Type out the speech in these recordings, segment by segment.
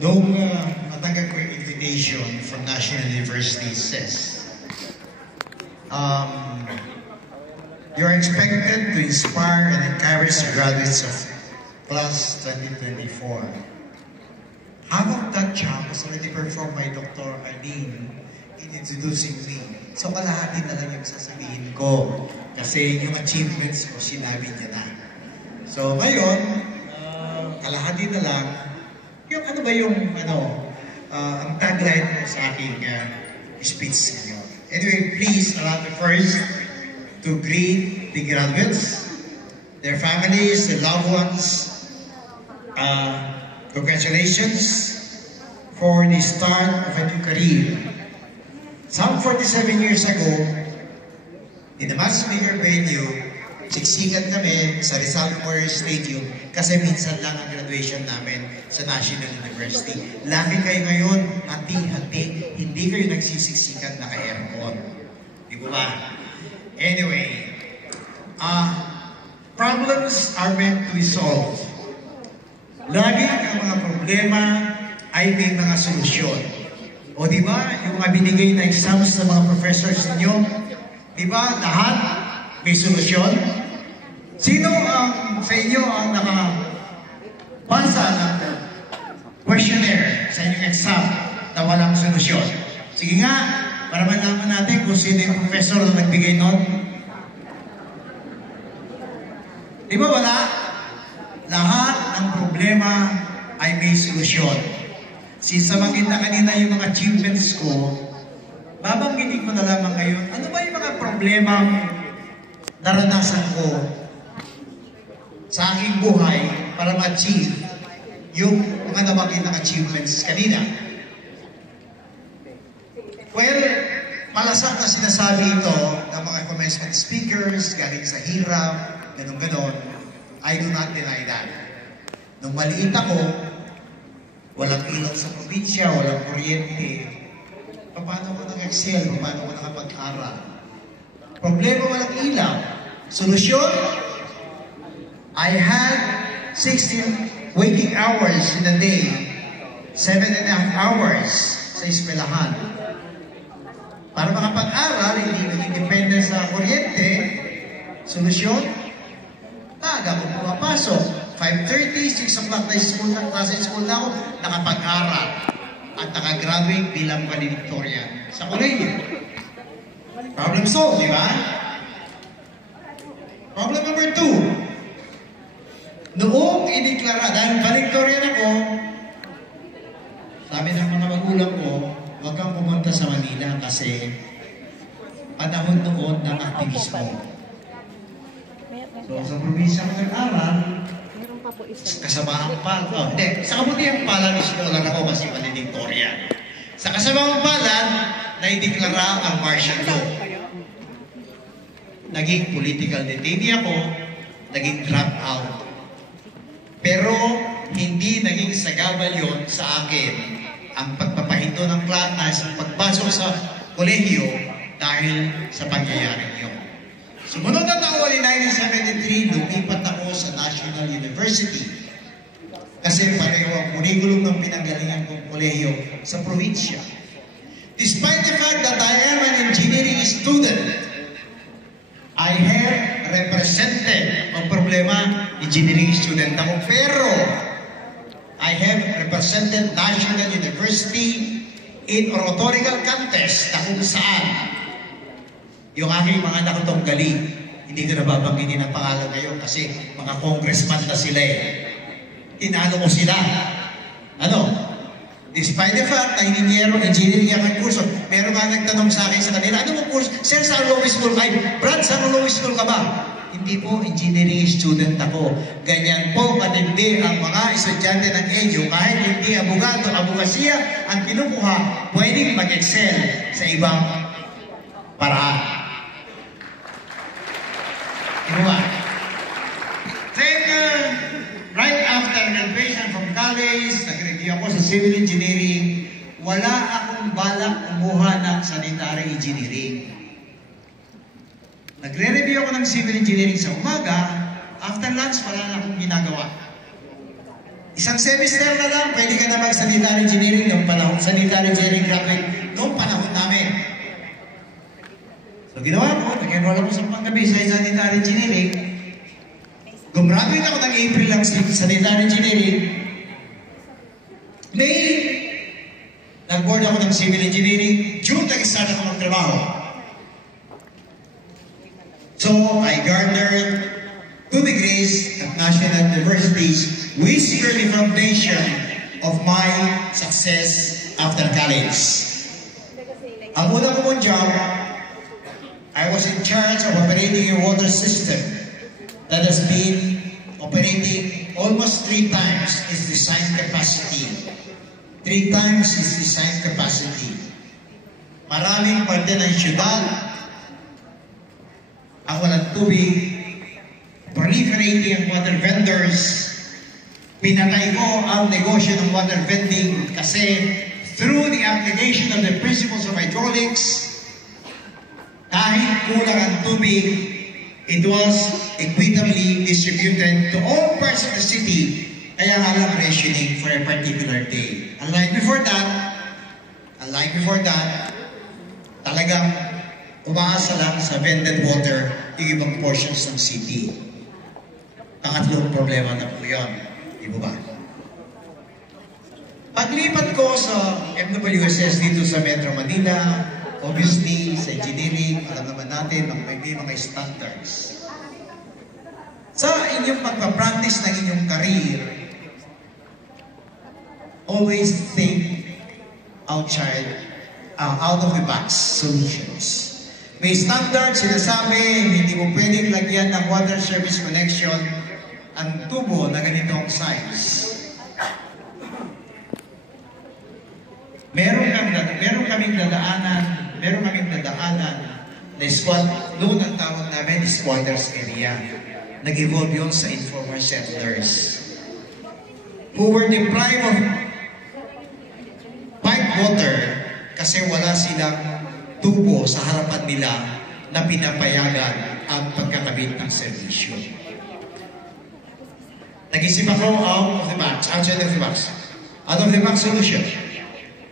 Nung natanggap ko yung invitation from National University says, you're expected to inspire and encourage the graduates of class 2024. How about that job was already performed by Dr. Arlene in introducing me. So kalahati na lang yung sasabihin ko kasi yung achievements ko sinabi niya na. So ngayon, kalahati na lang, yung ano ba yung ang tagline mo sa aking speech niyo. Anyway, please allow me first to greet the graduates, their families, their loved ones. Congratulations for the start of a new career. Some 47 years ago, in a much bigger venue, siksikan kami sa Rizal Memorial Stadium kasi minsan lang ang graduation namin sa National University. Laki kayo ngayon, hati-hati, hindi kayo nagsisiksikan naka-aircon. Di ba? Anyway, problems are meant to be solved. Lagi ang mga problema ay may mga solusyon. O di ba, yung mga binigay na exams sa mga professors ninyo, di ba, lahat may solusyon? Sino sa inyo ang nakapasa ng questionnaire sa inyong exam na walang solusyon? Sige nga, para malaman natin kung sino yung professor na nagbigay nun. Di ba wala? Lahat ng problema ay may solusyon. Since na kanina yung mga achievements ko, babanggitin ko na lamang ngayon, ano ba yung mga problemang naranasan ko sa aking buhay para ma-achieve yung mga nabanggit ng achievements kanina. Well, malasak na sinasabi ito ng mga commencement speakers, galing sa hirap, ganun-ganon. I do not deny that. Nung maliit ako, walang ilaw sa probinsya, walang kuryente. Paano ko nag-excel? Paano ko nakapag-aral? Problema, walang ilaw. Solusyon? I had 16 waking hours in a day, 7.5 hours sa eskwelahan. Para makapag-aral, hindi naging dependent sa kuryente. Solusyon? Taga ko pumapasok. 5:30, 6 o'clock nasa school na ako, nakapag-aral at nakagraduate bilang valedictorian sa kolehiyo. Problem solved, di ba? Problem number 2. Noong ideklara, dahil valedictorian ako, sabi ng mga magulang ko, huwag kang pumunta sa Manila kasi panahon noon ng aktivismo. So, sa probinsya ko nag-aral, kasamahang palad, sa kabutihang palad, iskolar ako kasi valedictorian. Sa kasamahang palad, naideklara ang martial law. Naging political detainee ako, naging drop out. Pero, hindi naging sagabal yon sa akin ang pagpapahinto ng klase, pagpasok sa kolehiyo dahil sa pangyayari yun. Sumunod na taon, 1973, lumipat ako sa National University. Kasi pareho ang kurikulum ng pinanggalingan kong kolehiyo sa probinsya. Despite the fact that I am an engineering student, I have represented ang problema, engineering student ako. Pero, I have represented National University in oratorical contest na kung saan yung aking mga nakatunggali, hindi ko nababanggitin ang pangalan ngayon kasi mga congressman na sila eh. Tinalo ko sila. Ano? Despite the fact na engineering ang kurso, meron nga nagtanong sa akin sa kanila, ano mo kurso? Sir, sa law school kayo? Brad, sa law school ka ba? Hindi po, engineering student ako. Ganyan po katindi ang mga estudyante ng EDU. Kahit hindi abogado, abogasiya ang kinukuha, pwedeng mag-excel sa ibang paraan. Then, right after graduation from college, nag-review ako sa civil engineering. Wala akong balak kumuha ng sanitary engineering. Nagre-review ako ng civil engineering sa umaga. After lunch, wala na akong ginagawa. Isang semester na lang, pwede ka na mag-sanitary engineering noong panahon, sanitary engineering graduate noong panahon namin. So ginawa ko, nag-enroll ako sa panggabi sa sanitary engineering. Gumraduate ako ng April lang sa sanitary engineering. May, nag-board ako ng civil engineering. June, nag-start ako ng trabaho. So, I garnered 2 degrees at national universities, which were the foundation of my success after college. Ang una ko mong job, I was in charge of operating a water system that has been operating almost 3 times its design capacity. 3 times its design capacity. Maraming parte ng syudad ang walang tubig, proliferating ang water vendors. Pinatay ko ang negosyo ng water vending kasi through the application of the principles of hydraulics, kahit kulang ang tubig, it was equitably distributed to all parts of the city. Kaya nga lang rationing for a particular day. Unlike before that, talagang umaasa lang sa vended water yung ibang portions ng city. Pangatlong problema na po yun. Di ba ba? Paglipat ko sa MWSS dito sa Metro Manila, obviously, sa engineering, alam naman natin, may mga standards. Sa inyong pagpapractice ng inyong career, always think out of the box solutions. May standards, sinasabi, hindi mo pwedeng lagyan ng water service connection ang tubo na ganitong size. Meron kaming dadaanan na squat, noon ang tawag namin squatters area. Nag-evolve yun sa informal settlers who were deprived of pipe water kasi wala silang tubo sa harapan nila na pinapayagan ang pagkakabit ng serbisyo. Nag-isip ako outside of the box solution.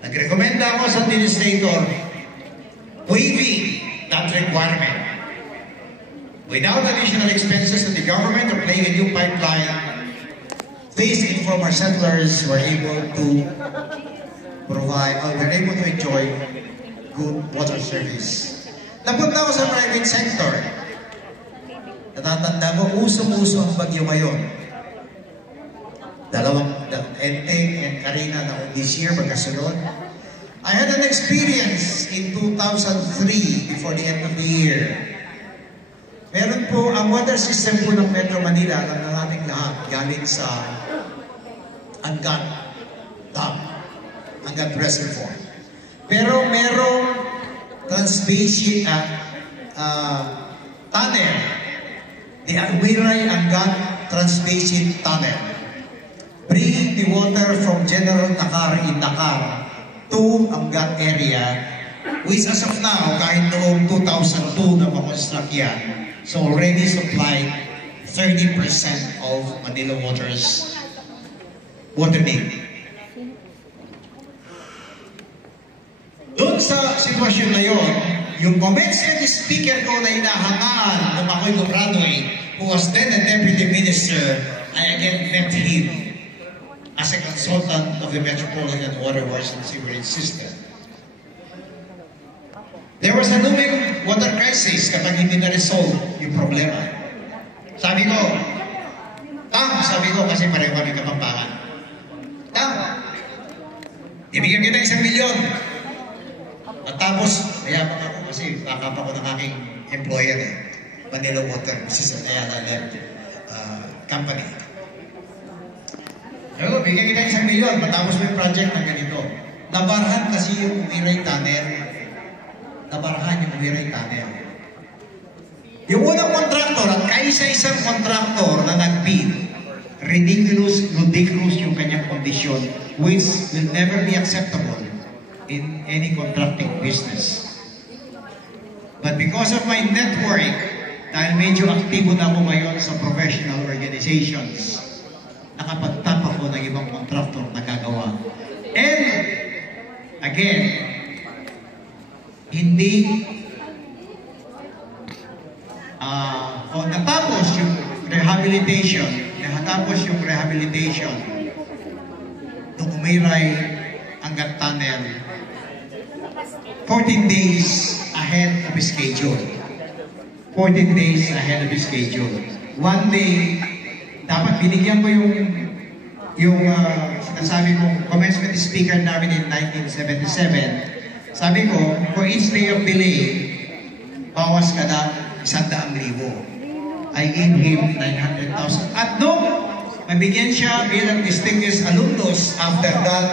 Nag-recommenda ako sa administrator waiving that requirement. Without additional expenses to the government of laying a new pipeline, these informal settlers were able to enjoy good water service. Napunta ako sa private sector. Natatanda ko, usong-uso ang bagyo ngayon. Enteng and Karina na this year, magkasunod. I had an experience in 2003 before the end of the year. Meron po, ang water system po ng Metro Manila, alam na nating lahat, galing sa Angat Dam, Angat Reservoir. Pero merong transbasin tunnel, the Alwiray Angat Transbasin Tunnel. Bring the water from General Nakar in Nakar to Angat area, which as of now, kahit noong 2002 na makonstruct yan, so already supplied 30% of Manila Water's water need. Doon sa sitwasyon na yon, yung commencement speaker ko na inahangaan nung ako'y gumraduate, who was then a deputy minister, I again met him as a consultant of the Metropolitan Water Works and Sewerage System. There was a looming water crisis kapag hindi na-resolve yung problema. Sabi ko, kasi pareho kami Kapampangan. Ibigyan kita 1 milyon. At tapos, mayabang ako kasi backup ako ng aking employer Manila Water, Mrs. Ayala Company. Bigyan kita 1 milyon, matapos mo yung project ng ganito. Nabarhan kasi yung Umiray Tunnel. Yung unang kontraktor at kaisa-isang kontraktor na nag-bid, ridiculous yung kanyang kondisyon, which will never be acceptable in any contracting business. But because of my network, dahil medyo aktibo na ako ngayon sa professional organizations, nakapag-tap ako ako ng ibang contractor na gagawa. And, again, hindi natapos yung rehabilitation, nung umiray hanggang tunnel, 14 days ahead of schedule. 14 days ahead of schedule. One day, dapat binigyan ko yung sinasabi kong commencement speaker namin in 1977. Sabi ko, for each day of delay, bawas ka na 100,000. I gave him 900,000. At no, mabigyan siya bilang distinguished alumnus after that,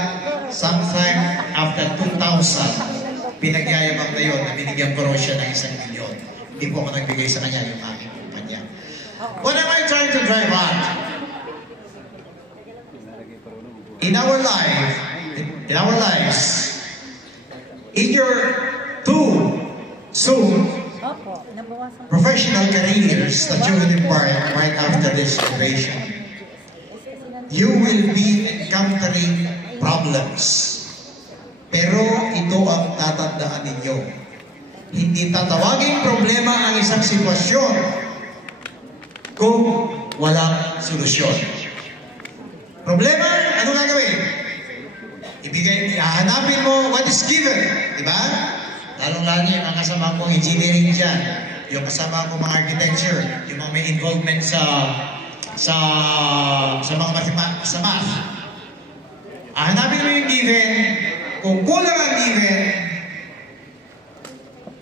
sometime after 2000, pinagyayabang na yun na binigyan ko rin siya ng 1 milyon. Hindi po ako nagbigay sa kanya yung aking kumpanya. What am I trying to drive at? In our lives, in your soon professional careers that you will embark right after this operation, you will be encountering problems. Pero ito ang tatandaan ninyo. Hindi tatawagin problema ang isang sitwasyon kung walang solusyon. Problema, ano gagawin? Hahanapin mo what is given. Diba? Lalong-lalo yung mga kasama kong engineering dyan, yung kasama kong mga architecture, yung mga may involvement sa mga sa math. Hahanapin mo yung given. Kung kulang ang given,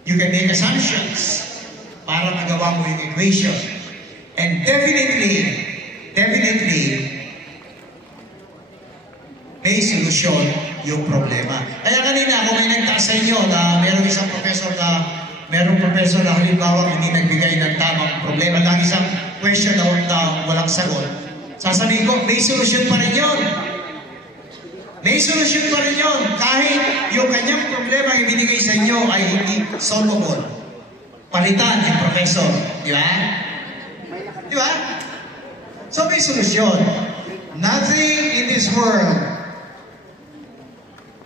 you can make assumptions para magawa mo yung equation. And definitely, may solusyon yung problema. Kaya kanina, kung may nagtaas sa inyo na merong professor na halimbawa hindi nagbigay ng tamang problema, lang isang question na walang sagot, sasabihin ko, may solusyon pa rin yun. May solusyon pa rin yun. Kahit yung kanyang problema yung binigay sa inyo ay hindi solvable. Palitan yung professor. Di ba? Di ba? So may solusyon. Nothing in this world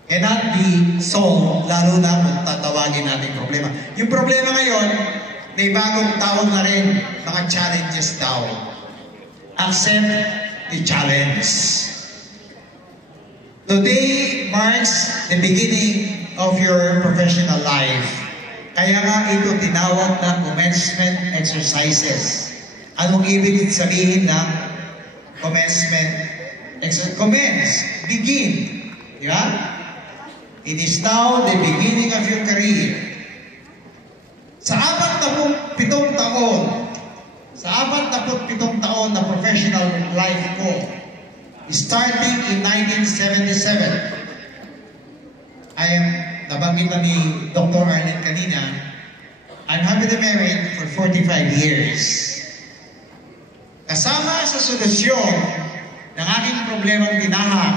cannot be solved, lalo na kung tatawagin natin problema. Yung problema ngayon, may bagong tawag na rin, mga challenges daw. Accept the challenge. Today marks the beginning of your professional life. Kaya nga ito tinawag na commencement exercises. Anong ibig sabihin ng commencement? Commence, begin. Di ba? It is now the beginning of your career. Sa 47 taon na professional life ko, starting in 1977, nabanggit na ni Dr. Arlene kanina, I'm happily married for 45 years. Kasama sa solusyon ng aking problemang tinahak,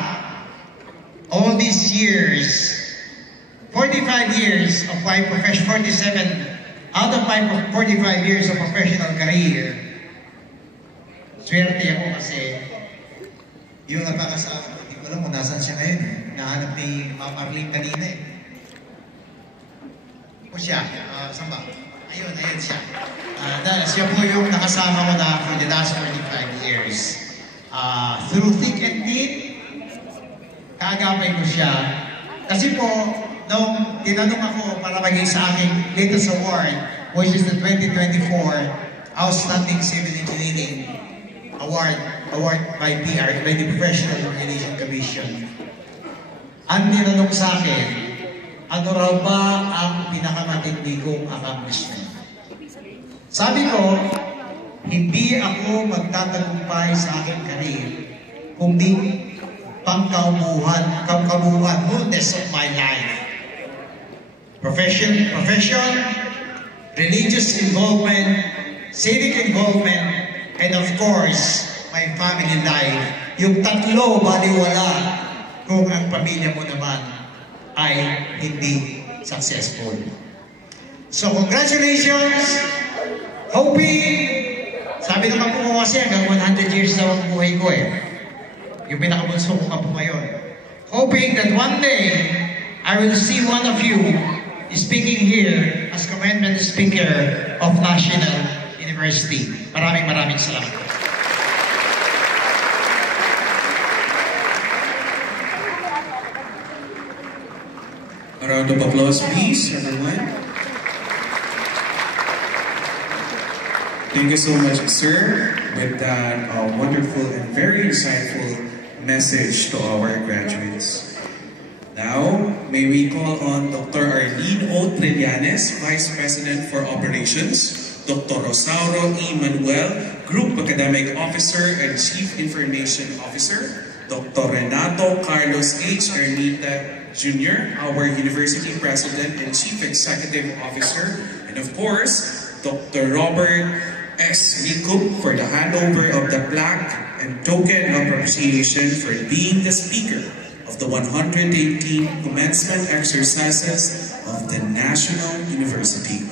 all these years, 45 years of my profession, 47 out of my 45 years of professional career, swerte ako kasi yung napakasama, hindi ko alam kung nasan siya ngayon. Nahanap ni Ma'am Arlene kanina eh. O siya, saan ba? Ayun siya. Siya po yung nakasama ko na for the last 45 years. Through thick and thin, kaagapay ko siya. Kasi po, nung tinanong ako para maging sa aking latest award, which is the 2024 Outstanding Civil Engineering Award by PR, by the Professional Organization Commission. Ang tinanong sa akin, ano raw ba ang pinakamatindi kong accomplishment? Sabi ko, hindi ako magtatagumpay sa aking career kundi pangkabuuan, wholeness of my life. Profession, religious involvement, civic involvement, and of course, my family life. Yung tatlo, baliwala kung ang pamilya mo naman ay hindi successful. So, congratulations! Hoping, sabi naman po kasi hanggang 100 years daw ang buhay ko eh. yung pinakabunso ko pa po ngayon. Hoping that one day, I will see one of you speaking here as commencement speaker of National University. Maraming salamat po. A round of applause, please, everyone. Thank you so much, sir, with that wonderful and very insightful message to our graduates. Now, may we call on Dr. Arlene O. Trillanes, Vice President for Operations, Dr. Rosauro E. Manuel, Group Academic Officer and Chief Information Officer, Dr. Renato Carlos H. Ermita Jr., our University President and Chief Executive Officer, and of course, Dr. Robert S. Licup for the handover of the plaque and token of appreciation for being the speaker of the 118th commencement exercises of the National University.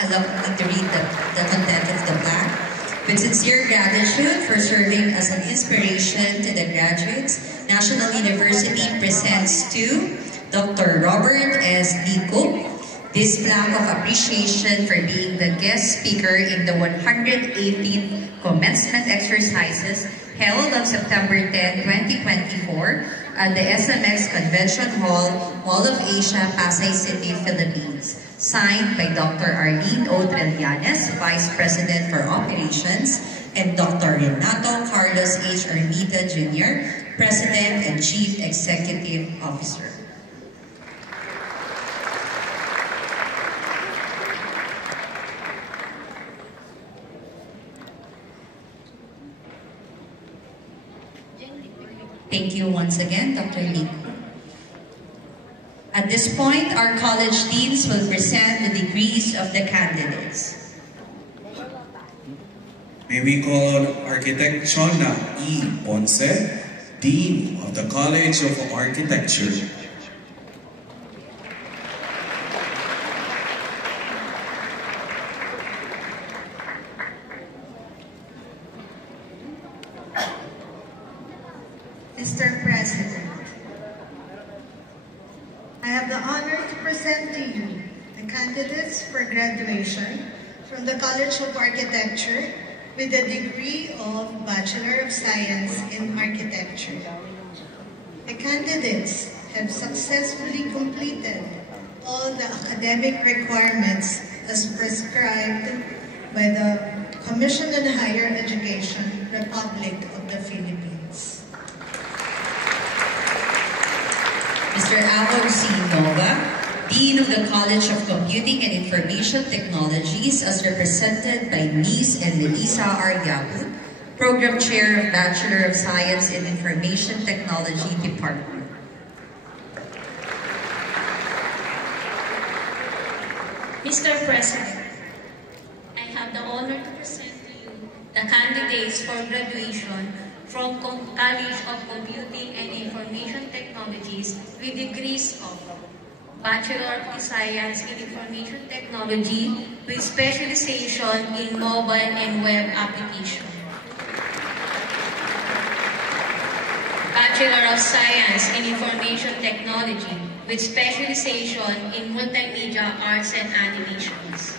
I'd like to read the content of the plaque. With sincere gratitude for serving as an inspiration to the graduates, National University presents to Dr. Robert S. Licup this plaque of appreciation for being the guest speaker in the 118th commencement exercises held on September 10, 2024 at the SMX Convention Hall, Mall of Asia, Pasay City, Philippines. Signed by Dr. Arlene O. Trillanes, Vice President for Operations, and Dr. Renato Carlos H. Ermita Jr., President and Chief Executive Officer. Thank you once again, Dr. Lee. At this point, our college deans will present the degrees of the candidates. May we call on Architect Chona E. Ponce, Dean of the College of Architecture. Mr. President, I have the honor to present to you the candidates for graduation from the College of Architecture with the degree of Bachelor of Science in Architecture. The candidates have successfully completed all the academic requirements as prescribed by the Commission on Higher Education, Republic of the Philippines. Mr. Aaron C. Nova, Dean of the College of Computing and Information Technologies, as represented by Ms. Melissa R. Yabu, Program Chair of Bachelor of Science in Information Technology Department. Mr. President, I have the honor to present to you the candidates for graduation from College of Computing and Information Technologies with degrees of Bachelor of Science in Information Technology with specialization in mobile and web application. Bachelor of Science in Information Technology with specialization in multimedia arts and animations.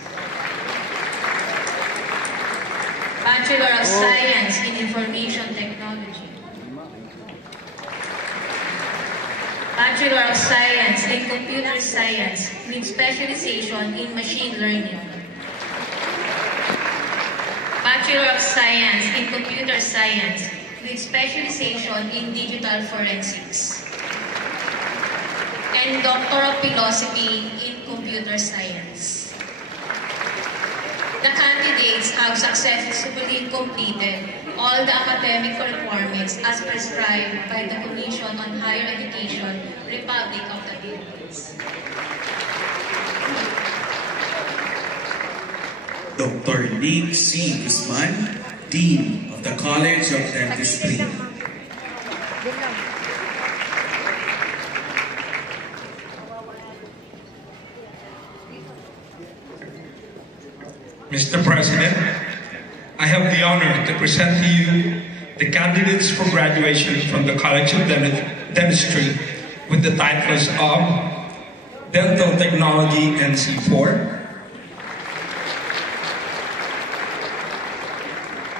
Bachelor of Science in Information Technology. Bachelor of Science in Computer Science with specialization in Machine Learning. Bachelor of Science in Computer Science with specialization in Digital Forensics. And Doctor of Philosophy in Computer Science. The candidates have successfully completed all the academic requirements as prescribed by the Commission on Higher Education, Republic of the Philippines. Dr. Nick C. Guzman, Dean of the College of Dentistry. Mr. President, I have the honor to present to you the candidates for graduation from the College of Dentistry with the titles of Dental Technology NC4,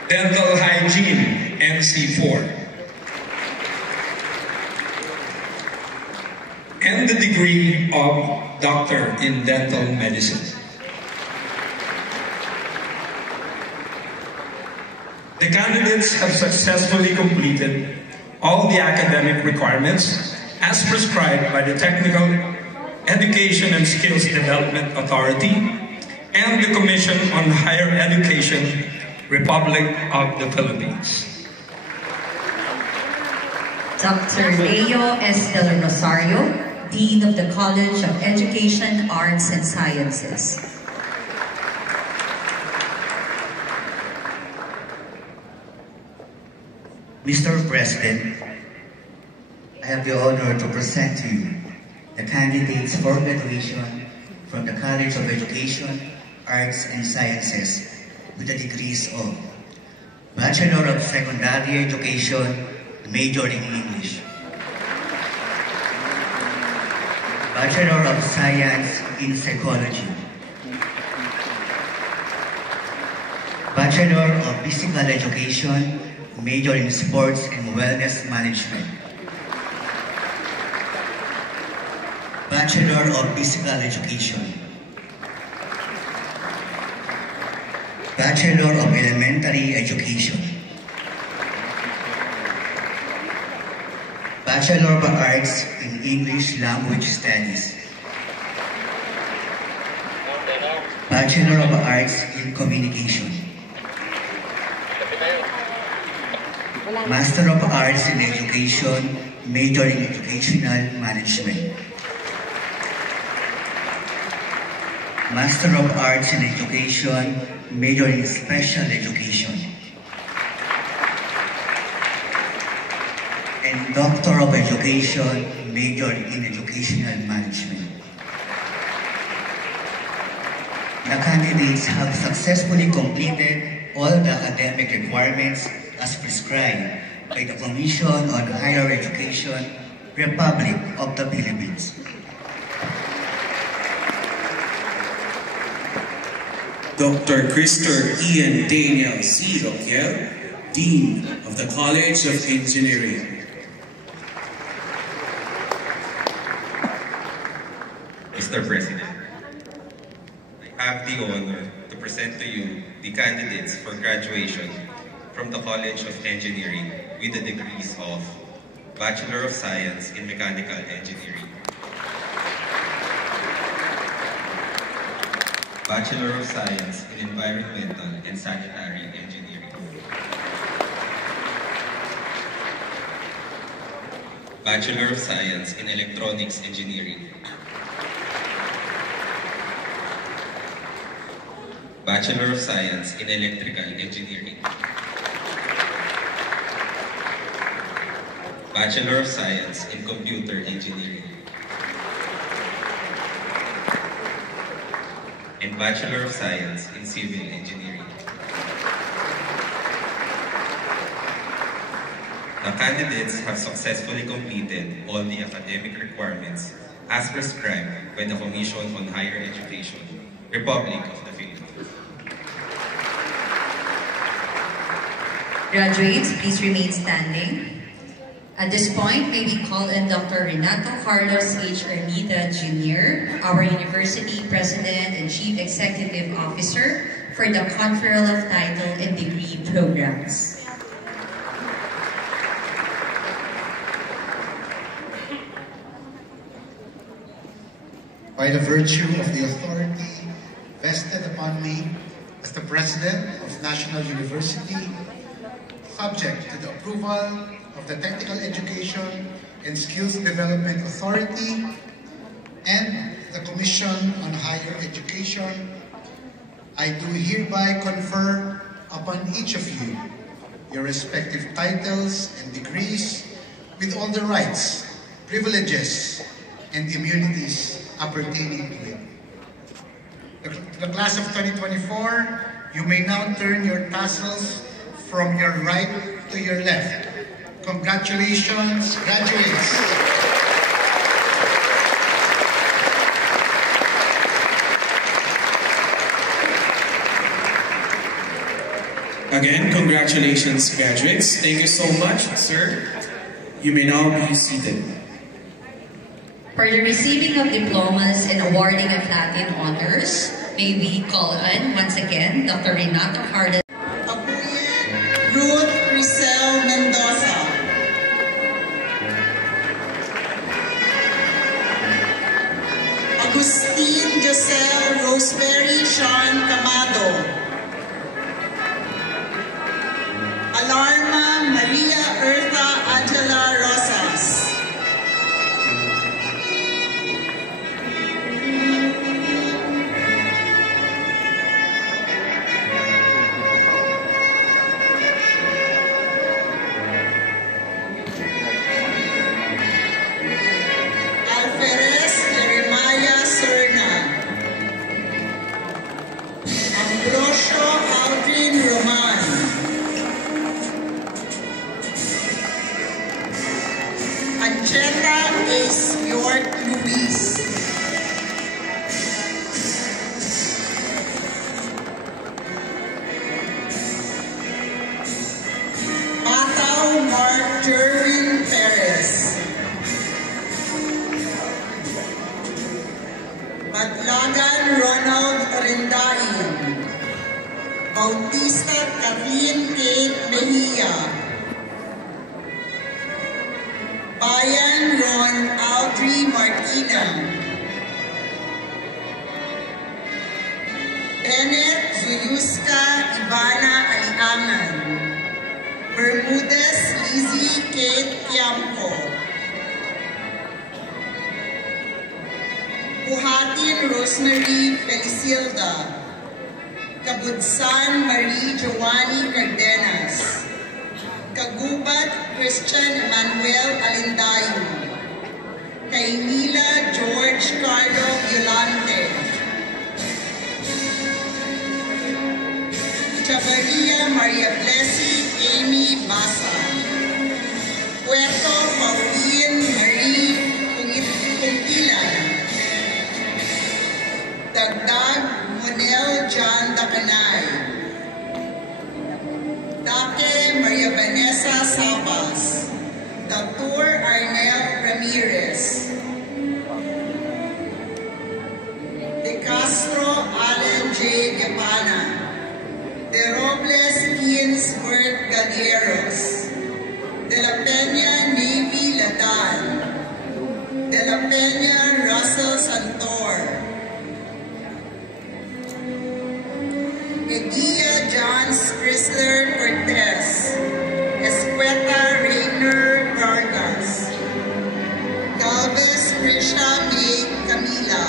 Dental Hygiene NC4, and the degree of Doctor in Dental Medicine. The candidates have successfully completed all the academic requirements as prescribed by the Technical Education and Skills Development Authority and the Commission on Higher Education, Republic of the Philippines. Dr. Leo S. Del Rosario, Dean of the College of Education, Arts and Sciences. Mr. President, I have the honor to present to you the candidates for graduation from the College of Education, Arts and Sciences with the degrees of Bachelor of Secondary Education, majoring in English, Bachelor of Science in Psychology, Bachelor of Physical Education, major in Sports and Wellness Management, Bachelor of Physical Education, Bachelor of Elementary Education, Bachelor of Arts in English Language Studies, Bachelor of Arts in Communication, Master of Arts in Education, major in Educational Management, Master of Arts in Education, major in Special Education, and Doctor of Education, major in Educational Management. The candidates have successfully completed all the academic requirements as prescribed by the Commission on Higher Education, Republic of the Philippines. Dr. Christopher Ian Daniel C. Roquiel, Dean of the College of Engineering. Mr. President, I have the honor to present to you the candidates for graduation from the College of Engineering with the degrees of Bachelor of Science in Mechanical Engineering, Bachelor of Science in Environmental and Sanitary Engineering, Bachelor of Science in Electronics Engineering, Bachelor of Science in Electrical Engineering, Bachelor of Science in Computer Engineering, and Bachelor of Science in Civil Engineering. The candidates have successfully completed all the academic requirements as prescribed by the Commission on Higher Education, Republic of the Philippines. Graduates, please remain standing. At this point, may we call in Dr. Renato Carlos H. Ermita Jr., our University President and Chief Executive Officer for the conferral of title and degree programs. By the virtue of the authority vested upon me as the President of National University, subject to the approval of the Technical Education and Skills Development Authority and the Commission on Higher Education, I do hereby confer upon each of you your respective titles and degrees with all the rights, privileges, and immunities appertaining to it. The class of 2024, you may now turn your tassels from your right to your left. Congratulations, graduates. Again, congratulations, graduates. Thank you so much, sir. You may now be seated. For the receiving of diplomas and awarding of Latin honors, may we call on, once again, Dr. Renato Carden. Ruth Grisel Mendoza. Agustin Josel Rosemary Sean Camado. Alarma Maria Eartha Angela Rosas. Alferez Jeremiah Serna. Ambrosio Aldrin Roman. Ancheta Ace York Luis. Matao Mark Jerwin Perez. Maglagan Ronald Orendain. Bautista Kathleen Kate Mejia. Bayan Ron Audrey Martina. Bennett Zuyuska Ivana Aliangan. Bermudez Lizzie Kate Tiamco. Puhatin Rosemary Felicilda. Kabudsan Marie Joanie Cardenas. Kagubat Christian Emmanuel Alindayo. Kainila George Carlo Violante. Chavarria Maria Blessy Amy Basa. Puerto Pauline Marie Pungilan. Dagdag Monel John Dacanay. Dake Maria Vanessa Sabas. Dr. Arnel Ramirez. De Castro Allen J. Gepana. De Robles Ginsberg Galieros. De la Peña Navy Ladan. De la Peña Russell Santor. Eguia John Chrysler Cortez. Escueta Rainer Vargas. Galvez Krisha May Camila.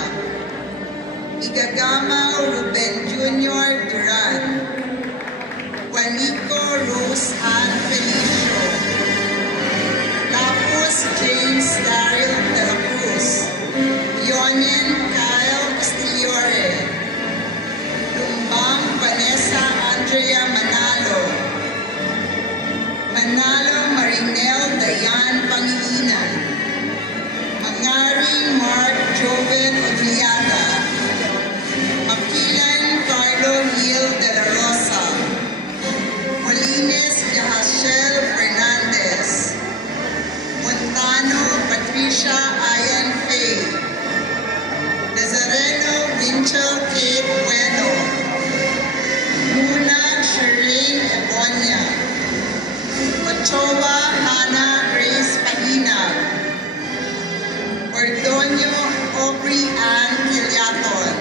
Igagama Ruben Jr. Duran. Juanico Rose Ann Felicio. Lapus James Daryl de la Cruz. Yonin Kyle Castillore. Lumbang Vanessa Andrea Manalo. Manalo Marinel Dayan Pangilinan. Mangaring Mark Joven Odriata. Makilan Carlo Gil de la Rosa. Molines Yahashel Fernandez. Montano Patricia Ayan Faye. Nazareno Winchell Kate Bueno. Muna Shireen Ebonia. Ochoa Hannah Grace Pahina. Ordonio Aubrey Ann Kiliaton.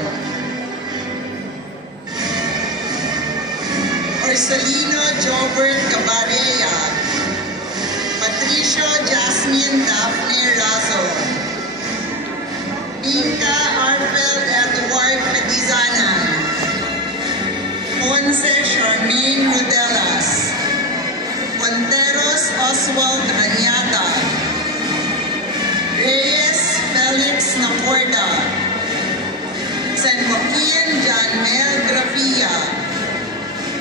Orsolino Jobert Cabarella. Patricio Jasmine Daphne Razo. Inca Arfel Edward Petizanan. Ponce Charmaine Rudelas. Monteros Oswald Ranyata. Reyes Felix Naporda. San Joaquin John Mel Grafia.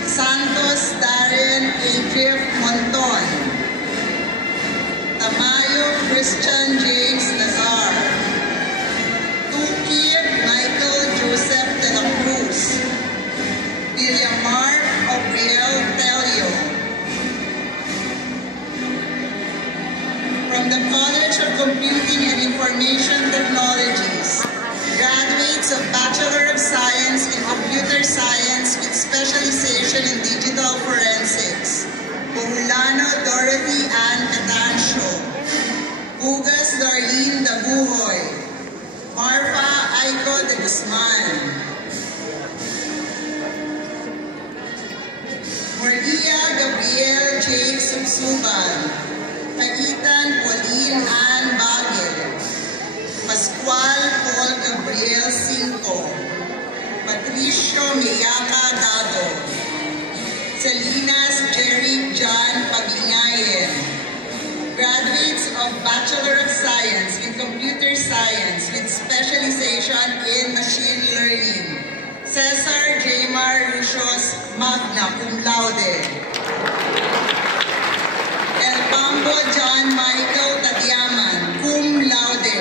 Santos Darren Adriel Monton. Christian James Nazar. Tukip Michael Joseph de la Cruz. Villamar Obriel Telio. From the College of Computing and Information Technologies, graduates of Bachelor of Science in Computer Science with specialization in Digital Forensics. Bohulano Dorothy Ann Catancio. Bugas Darlene Dabuhoy. Marfa Aiko de Guzman. Maria Gabriel J. Subsuban. Kaitan Pauline Ann Bagel. Pascual Paul Gabriel Cinco. Patricio Miyaka Dado. Salinas Jerry John Paglingayen. Graduates of Bachelor of Science in Computer Science with specialization in Machine Learning. Cesar Jamar Rusios, magna cum laude. El Pambo John Michael Tatiaman, cum laude.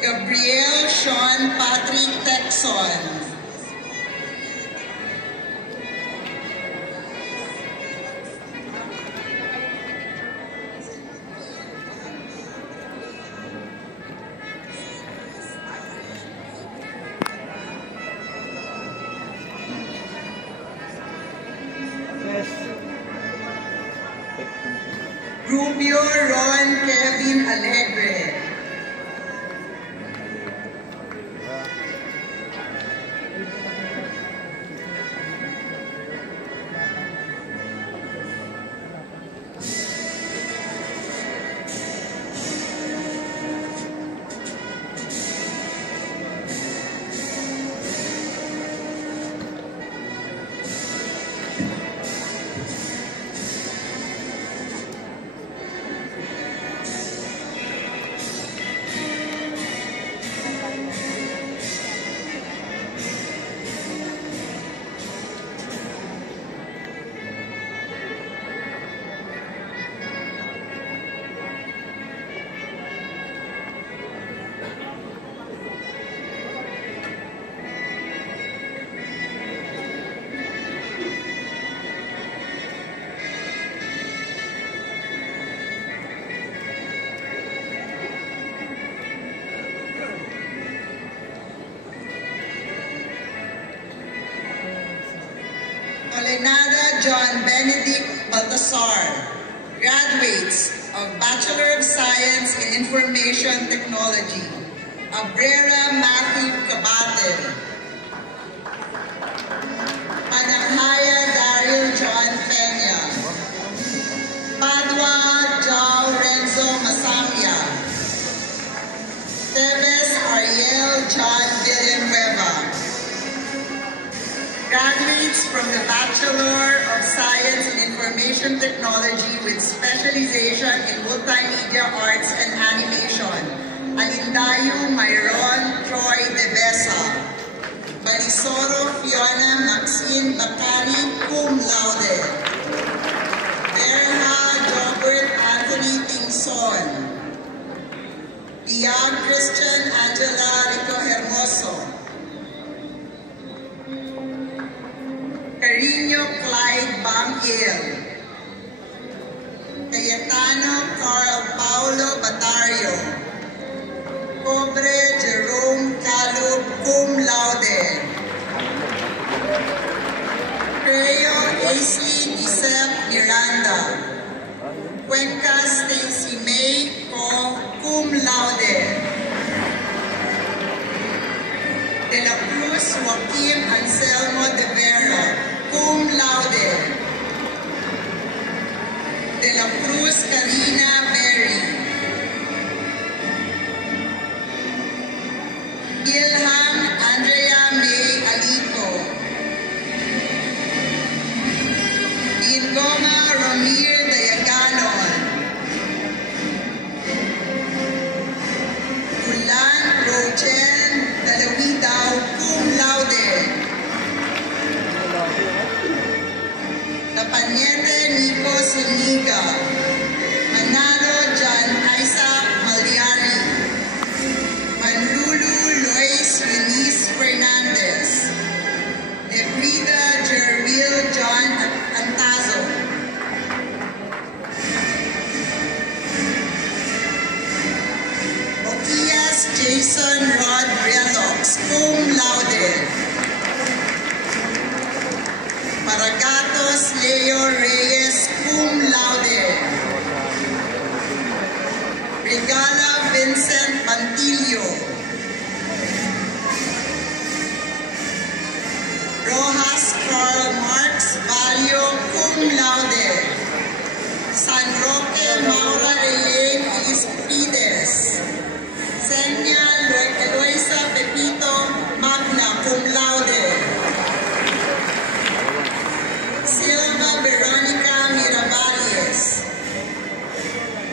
Gabriel Sean Patrick Texon. Rubio Ron Kevin Alegre. Olenada John Benedict Baltasar, graduates of Bachelor of Science in Information Technology. Abrera Matthew Cabate. Panahaya Daryl John Peña. Padua Jao Renzo Masamia. Teves Ariel John Villanueva. Graduates from the Bachelor of Science in Information Technology with specialization in Multimedia Arts and Animation. Alindayo Mayron Troy De Besa. Balisoro Fiona Maxine Bacani, cum laude. Berha Jobert Anthony Tingson. Diag Christian Angela Rico Hermoso. Carino Clyde Bangiel. Cayetano Carl Paulo Batario. Cobre Jerome Calub, cum laude. Creo Aisley Gisep Miranda. Cuenca Stacy May Co, cum laude. De la Cruz Joaquim Anselmo de Vera, cum laude. De la Cruz Karina Berry. Ilham Andrea May Alico. Ingoma Romir Dayaganon. Ulan Rochen Dalawidao, cum laude. Tapaniete Nico Zuniga, Manalo John Isaac Malyari, Manlulu Lois Eunice Fernandez, Negrida Jervil John Antazo, Okias Jason Rod Relox, cum laude. Maragatos Leo Reyes, cum laude. Regala Vincent Mantilio. Rojas Carl Marx Valio, cum laude. San Roque Maura Elaine Ispides. Senya Eloisa Pepito Magna, cum laude. Silva Veronica Miravalles.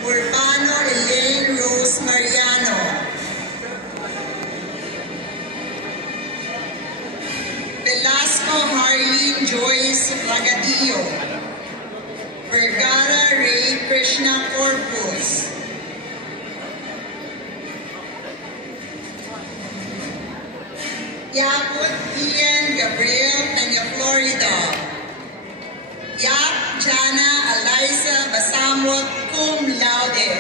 Urbano Elaine Rose Mariano. Velasco Harleen Joyce Ragadillo. Vergara Ray Krishna Corpus. Yakut Ian Gabriel Peña Florida. Yak Jana Eliza Basamot, cum laude.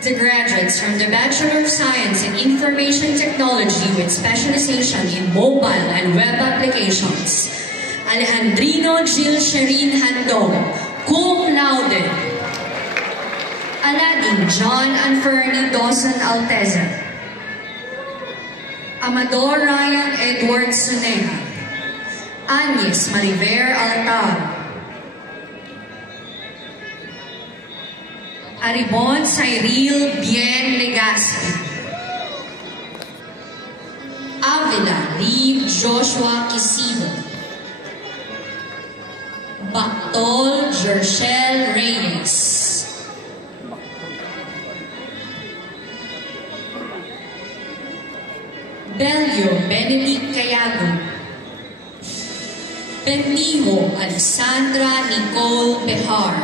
The graduates from the Bachelor of Science in Information Technology with specialization in mobile and web applications, Alejandrino Gil Sherin Handong, cum laude. Aladdin John Anferni Dawson Alteza, Amador Ryan Edward Suneja, Agnes Mariver Altar, Aribon Cyril Bien Legaspi, Avila Liv Joshua Quisido, Bactol Jershel Reyes, Belio Benedict Cayago, Bendijo Alessandra Nicole Behar,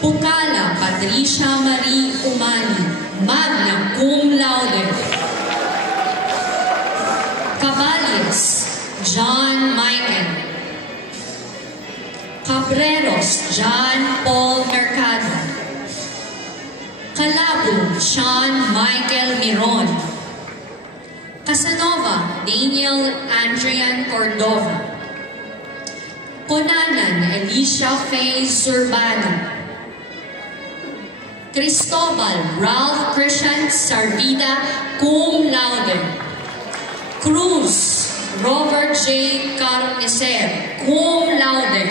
Pucala Patricia Marie Umani, magna cum laude. Caballes John Michael, Cabreros John Paul Mercado, Calabo Sean Michael Miron, Casanova Daniel Adrian Cordova, Conanan Elisha Faye Zurbano, Cristobal Ralph Christian Sarvida, cum laude. Cruz Robert J. Carnicer, cum laude.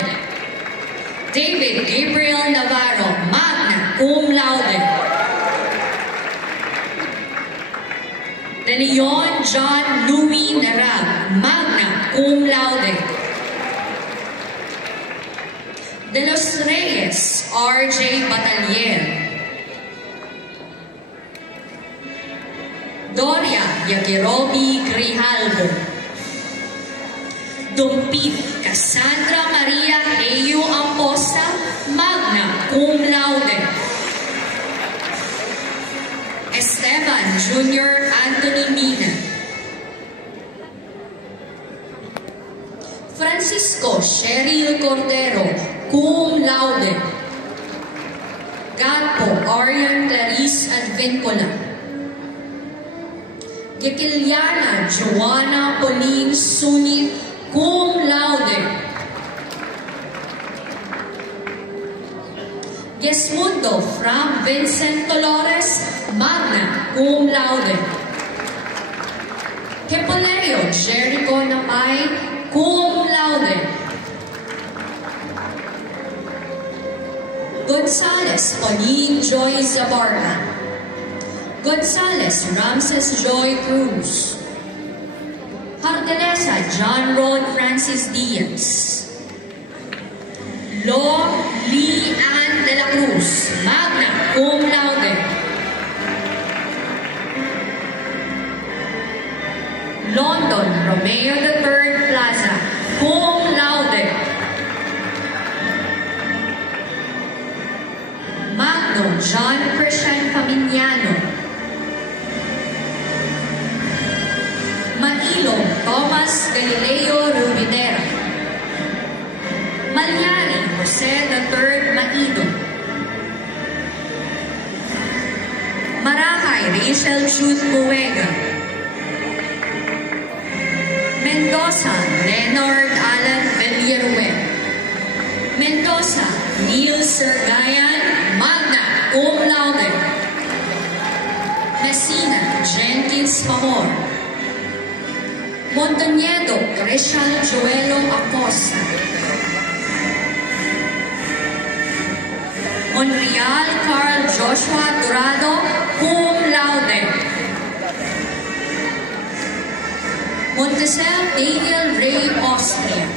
David Gabriel Navarro, magna cum laude. De Leon John Louis Narag, magna cum laude. De los Reyes R.J. Batalier, Doria Yagirobi Grijalbo, Dumpit Cassandra Maria Eyo Amposta, magna cum laude. Esteban Jr. Anthony Mina, Francisco Sheryl Cordero, cum laude. Gatpo Arian Clarice Advincola, Gekiliana Joanna Pauline Suni, cum laude. Gesmundo Frank Vincent Dolores, magna cum laude. Kepolerio Jericho Napay, cum laude. Gonzales Pauline Joy Zabarca, Gonzales Ramses Joy Cruz, Hardelesa John Rod Francis Diaz, Lo Lee Ann de la Cruz, magna cum laude. London Romeo III Plaza, cum laude. Magno John Christian Faminiano. Mailong Thomas Galileo Rubinera. Malyari Jose III Maido. Marahay Rachel Jude Buega. Mendoza Leonard Alan Villarruel. Mendoza Neil Sergayan, magna cum laude. Messina Jenkins Pamor. Montañedo Christian Joelo Acosta. Monreal Carl Joshua Dorado, cum laude. Montesel Daniel Ray Austria.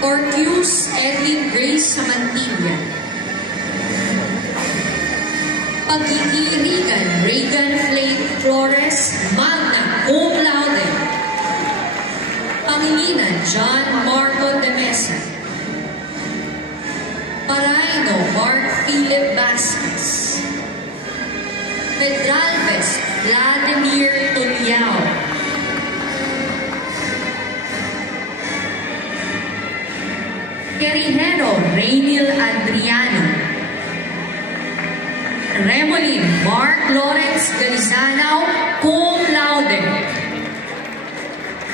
Orcus Edwin Grace Samantilla. Pagkikirigan Reagan Flake Flores, magna cum laude. Pangilinan John Marco de Mesa. Paraino Mark Philip Vasquez. Pedralbes Vladimir Tuliao. Querijero Rainiel Adriano. Remolin Mark Lawrence Galizanao, cum laude.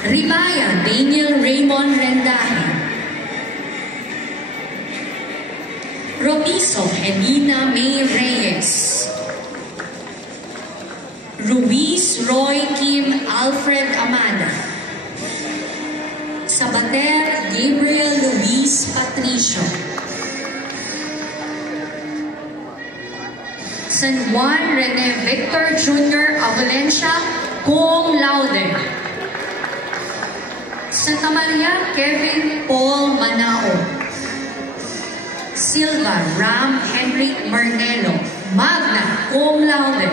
Ribaya Daniel Raymond Rendaje. Robiso Helena May Reyes. Ruiz Roy Kim Alfred Amana. Sabater Gabriel Luis Patricio. San Juan Rene Victor Jr. Valencia, cum laude. Santa Maria Kevin Paul Manao. Silva Ram Henry Marnelo, magna cum laude.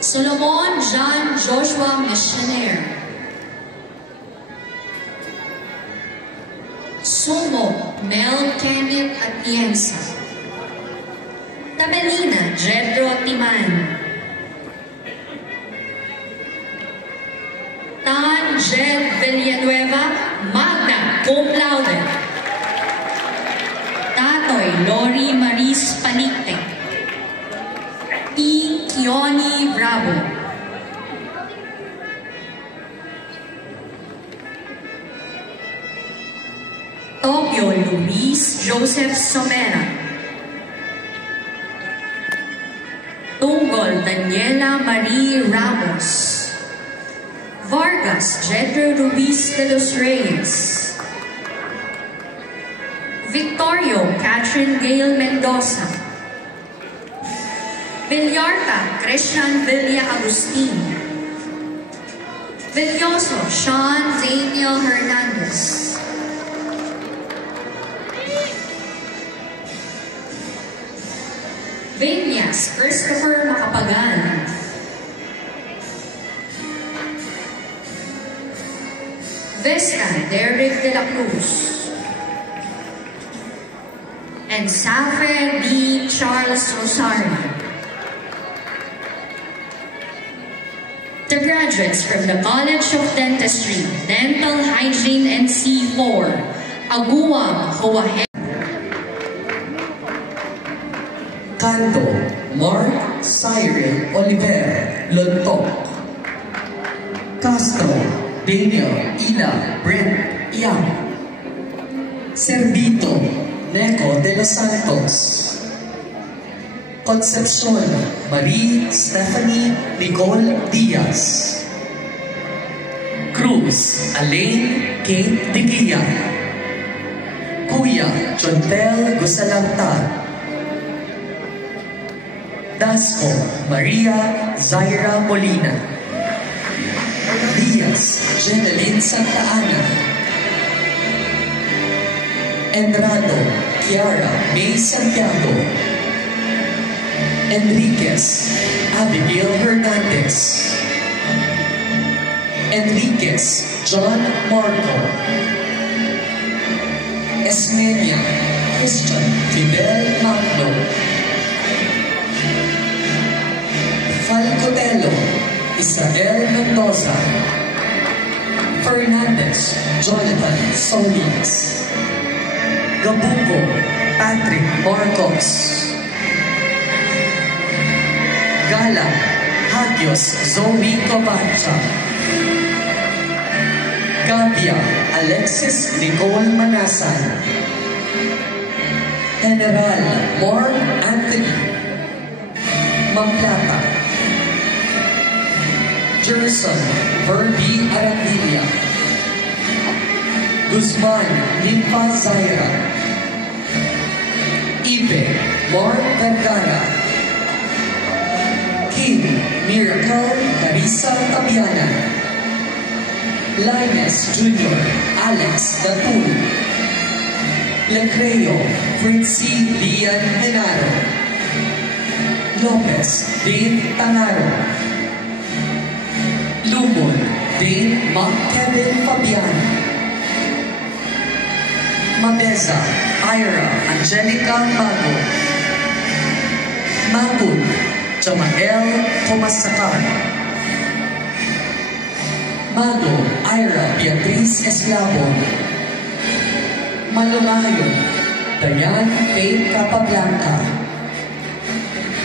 Solomon John Joshua Missionaire. Sumo Mel Kenneth Atienza. Tabelina Jedro Timan. Tan Jed Villanueva, magna cum laude. Tatoy Lori Maris Panicte. T. Kioni Bravo. Tokyo Luis Joseph Somera. Tunggol Daniela Marie Ramos. Vargas Jedro Ruiz de los Reyes. Victorio Catherine Gail Mendoza. Villarta Christian Villa Agustin. Villoso Sean Daniel Hernandez. Vinyas Christopher Macapagal. Vesta Derek de la Cruz. And Safer B. Charles Rosario. The graduates from the College of Dentistry, Dental Hygiene and C4, Aguam, Hawaii. Canto, Mark Cyril Oliver Lontok. Castro, Daniel Ila Brent Yang. Servito, Neco de los Santos. Concepcion Marie Stephanie Nicole Diaz. Cruz Alain Kate Digia. Kuya Chontel Gusalanta. Dasco Maria Zaira Molina. Diaz Jeneline Santa Ana. Enrado Kiara May Santiago. Enriquez Abigail Hernandez. Enriquez John Marco. Esmeria Christian Fidel Magno. Falcotelo Israel Mendoza. Fernandez Jonathan Solis. Gabungo Patrick Marcos. Gala Hagios Zoe Covacha. Gabia Alexis Nicole Manasan. General Mark Anthony Mamplata. Jerson Verbi Arandilla. Guzman Limpa Zaira. Ibe Mark Vergara. Kim Miracle Carissa Tabiana. Linus Jr. Alex Datul. Lecreo Fritzy Lian Genaro. Lopez Dave Tanaro. Lumon Dave Mac Kevin Fabian. Mabeza Ira Angelica Mago. Magun Jamael Tomasakan. Mago Ira Beatriz Eslabon. Malumayo Dayan Faith Capablanca.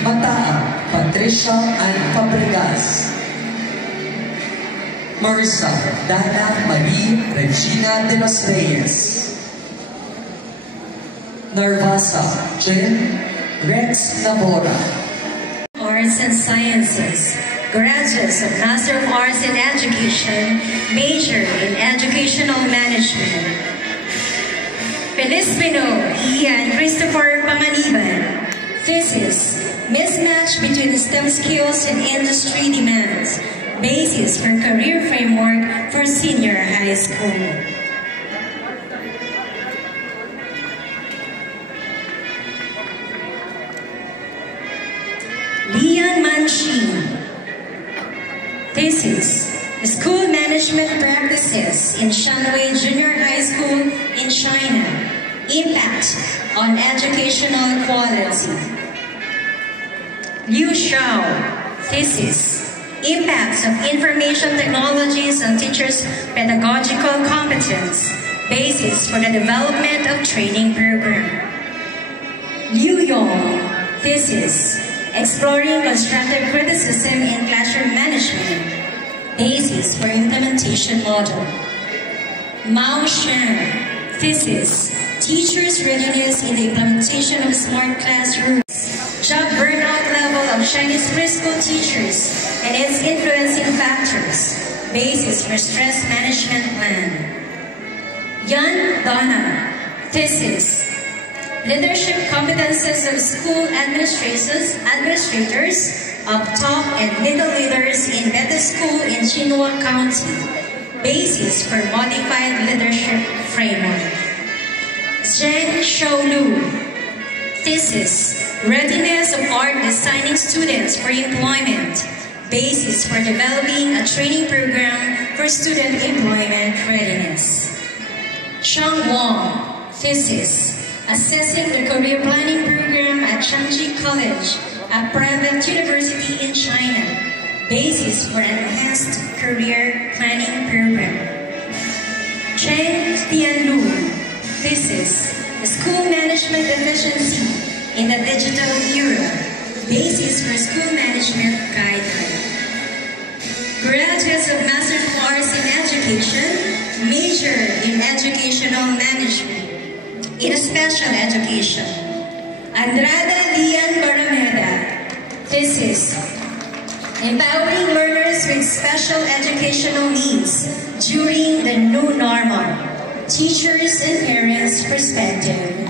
Mataa Patricia Ann Fabregas. Marisa Dana Marie Regina de los Reyes. Narvasa Jen Rex Navora. Arts and Sciences, graduates of Master of Arts in Education, major in Educational Management. Felispino Ian Christopher Panganiban. Thesis, mismatch between STEM skills and industry demands. Basis for career framework for senior high school. Lian Manchin. Thesis, School Management Practices in Shanwei Junior High School in China. Impact on educational quality. Liu Shao. Thesis, Impacts of Information Technologies on Teachers' Pedagogical Competence. Basis for the Development of Training Program. Liu Yong. Thesis, Exploring Constructive Criticism in Classroom Management. Basis for Implementation Model. Mao Shan. Thesis, Teachers' Readiness in the Implementation of Smart Classrooms. Job burnout level of Chinese preschool teachers and its influencing factors. Basis for Stress Management Plan. Yan Donna. Thesis, Leadership Competences of School Administrators of Top and Middle Leaders in Beta School in Chinua County. Basis for Modified Leadership Framework. Zheng Shoulu. Thesis, Readiness of Art Designing Students for Employment. Basis for developing a training program for student employment readiness. Chang Wong. Thesis, Assessing the Career Planning Program at Changji College, a private university in China. Basis for Enhanced Career Planning Program. Chen Tianlu. Thesis, School Management Efficiency in the Digital Era. Basis for School Management Guideline. Graduates of Master of Arts in Education, major in Educational Management. In Special Education. Andrada Lian Barameda. Thesis, Empowering Learners with Special Educational Needs during the New Normal. Teachers and Parents' Perspective.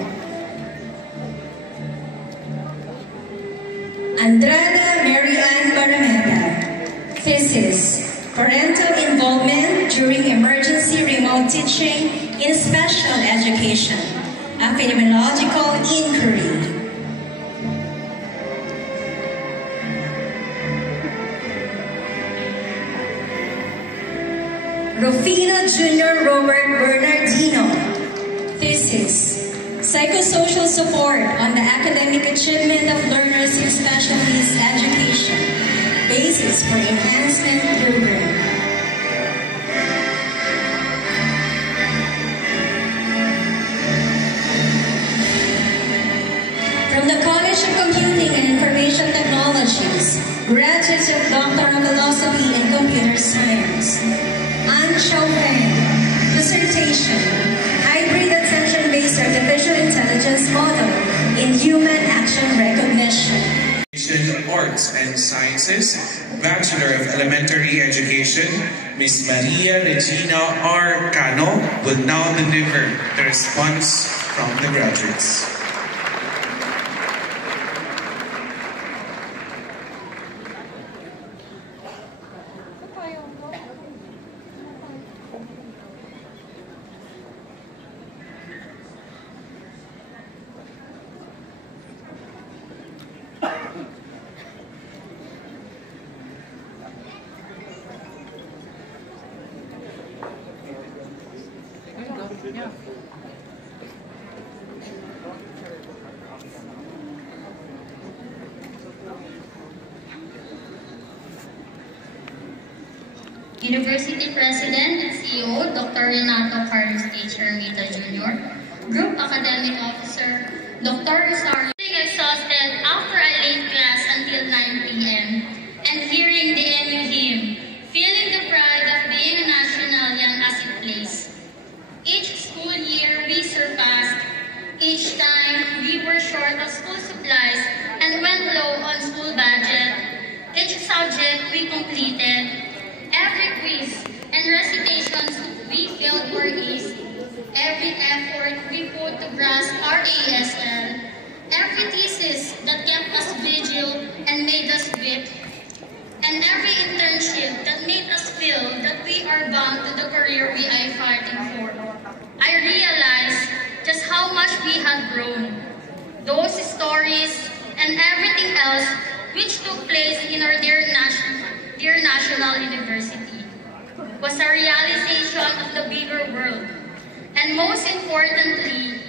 Andrada Mary Ann Barameda. Thesis, Parental Involvement during Emergency Remote Teaching in Special Education. A phenomenological inquiry. Rufino Jr. Robert Bernardino. Thesis: Psychosocial support on the academic achievement of learners in special needs education. Basis for enhancement program. From the College of Computing and Information Technologies, graduates of Doctor of Philosophy and Computer Science. An Xiao Feng. Dissertation: Hybrid Attention-Based Artificial Intelligence Model in Human Action Recognition. Arts and Sciences, Bachelor of Elementary Education, Ms. Maria Regina R. Cano will now deliver the response from the graduates. University President and CEO Dr. Renato Carlos H. Hermita Jr., Group Academic Officer Dr. Rosario. Being exhausted after a late class until 9 p.m. and hearing the NU hymn, feeling the pride of being a national young as it plays. Each school year we surpassed, each time we were short of school supplies and went low on school budget. Each subject we completed, every quiz and recitations we failed or aced, every effort we put to grasp our ASL, every thesis that kept us vigil and made us weep, and every internship that made us feel that we are bound to the career we are fighting for. I realized just how much we had grown. Those stories and everything else which took place in our dear National University was a realization of the bigger world, and most importantly,